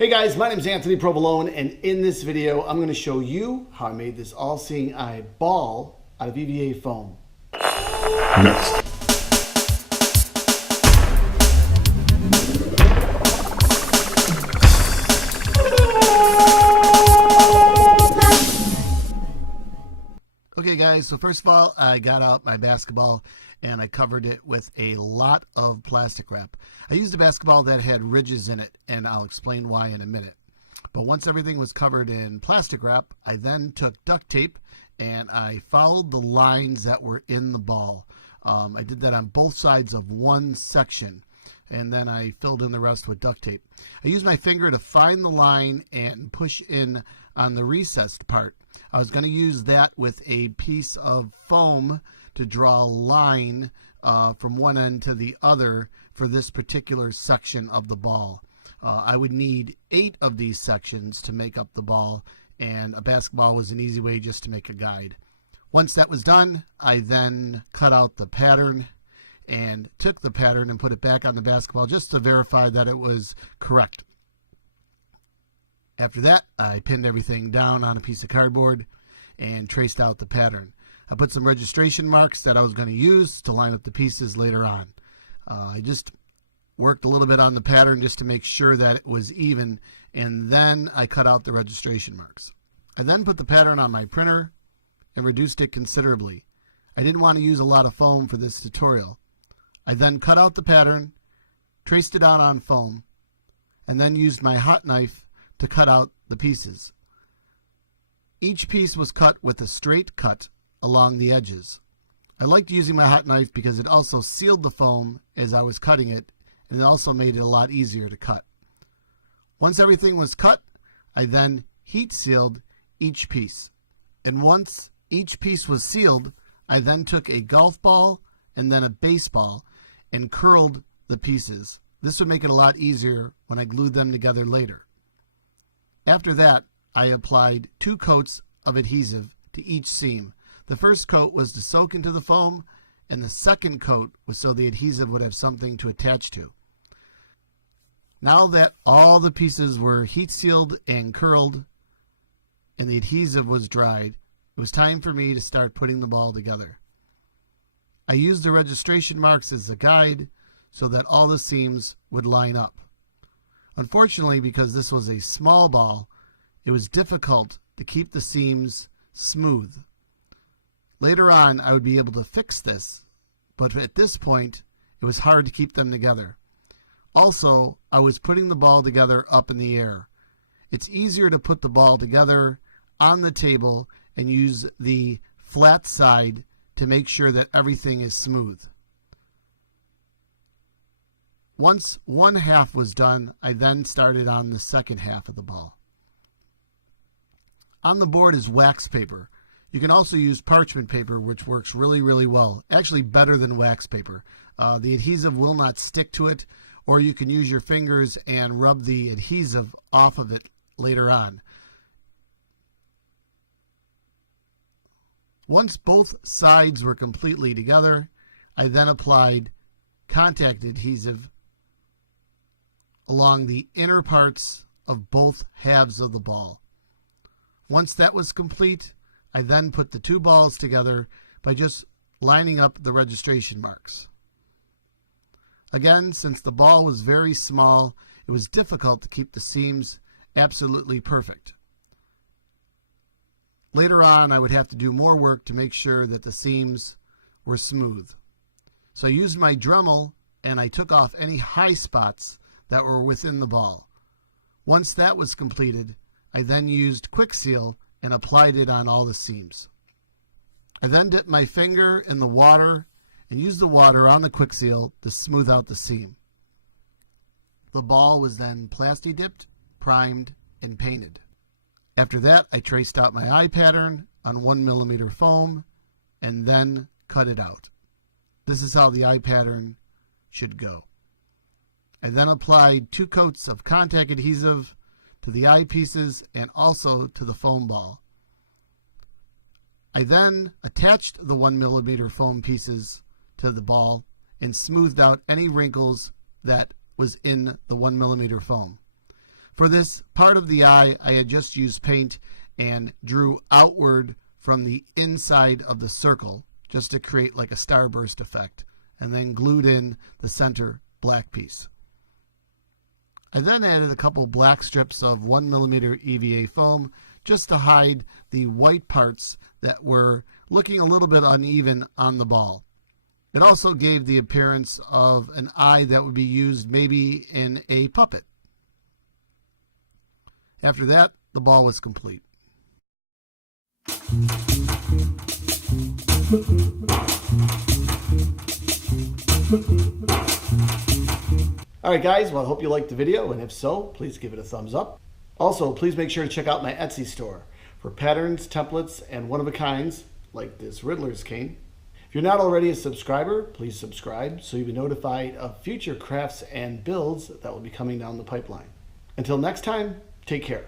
Hey guys, my name is Antny Provolone, and in this video I'm going to show you how I made this all-seeing eye ball out of EVA foam. Next. Okay guys, so first of all, I got out my basketball and I covered it with a lot of plastic wrap. I used a basketball that had ridges in it, and I'll explain why in a minute. But once everything was covered in plastic wrap, I then took duct tape and I followed the lines that were in the ball. I did that on both sides of one section, and then I filled in the rest with duct tape. I used my finger to find the line and push in on the recessed part. I was going to use that with a piece of foam to draw a line from one end to the other for this particular section of the ball. I would need 8 of these sections to make up the ball, and a basketball was an easy way just to make a guide. Once that was done, I then cut out the pattern and took the pattern and put it back on the basketball just to verify that it was correct. After that, I pinned everything down on a piece of cardboard and traced out the pattern. I put some registration marks that I was going to use to line up the pieces later on. I just worked a little bit on the pattern just to make sure that it was even, and then I cut out the registration marks. I then put the pattern on my printer and reduced it considerably. I didn't want to use a lot of foam for this tutorial. I then cut out the pattern, traced it out on foam, and then used my hot knife to cut out the pieces. Each piece was cut with a straight cut along the edges. I liked using my hot knife because it also sealed the foam as I was cutting it, and it also made it a lot easier to cut. Once everything was cut, I then heat sealed each piece. And once each piece was sealed, I then took a golf ball and then a baseball and curled the pieces. This would make it a lot easier when I glued them together later. After that, I applied 2 coats of adhesive to each seam. The first coat was to soak into the foam, and the second coat was so the adhesive would have something to attach to. Now that all the pieces were heat sealed and curled and the adhesive was dried, it was time for me to start putting the ball together. I used the registration marks as a guide so that all the seams would line up. Unfortunately, because this was a small ball, it was difficult to keep the seams smooth. Later on, I would be able to fix this, but at this point, it was hard to keep them together. Also, I was putting the ball together up in the air. It's easier to put the ball together on the table and use the flat side to make sure that everything is smooth. Once one half was done, I then started on the second half of the ball. On the board is wax paper. You can also use parchment paper, which works really, really well. Actually better than wax paper. The adhesive will not stick to it, or you can use your fingers and rub the adhesive off of it later on. Once both sides were completely together, I then applied contact adhesive along the inner parts of both halves of the ball. Once that was complete, I then put the 2 balls together by just lining up the registration marks. Again, since the ball was very small, it was difficult to keep the seams absolutely perfect. Later on, I would have to do more work to make sure that the seams were smooth. So I used my Dremel and I took off any high spots that were within the ball. Once that was completed, I then used Quick Seal and applied it on all the seams. I then dipped my finger in the water and used the water on the Quick Seal to smooth out the seam. The ball was then plasti dipped, primed, and painted. After that, I traced out my eye pattern on 1mm foam and then cut it out. This is how the eye pattern should go. I then applied 2 coats of contact adhesive to the eye pieces and also to the foam ball. I then attached the 1mm foam pieces to the ball and smoothed out any wrinkles that was in the 1mm foam. For this part of the eye, I had just used paint and drew outward from the inside of the circle just to create like a starburst effect, and then glued in the center black piece. I then added a couple black strips of 1mm EVA foam just to hide the white parts that were looking a little bit uneven on the ball. It also gave the appearance of an eye that would be used maybe in a puppet. After that, the ball was complete. Alright guys, well I hope you liked the video, and if so, please give it a thumbs up. Also, please make sure to check out my Etsy store for patterns, templates, and one-of-a-kinds like this Riddler's cane. If you're not already a subscriber, please subscribe so you'll be notified of future crafts and builds that will be coming down the pipeline. Until next time, take care.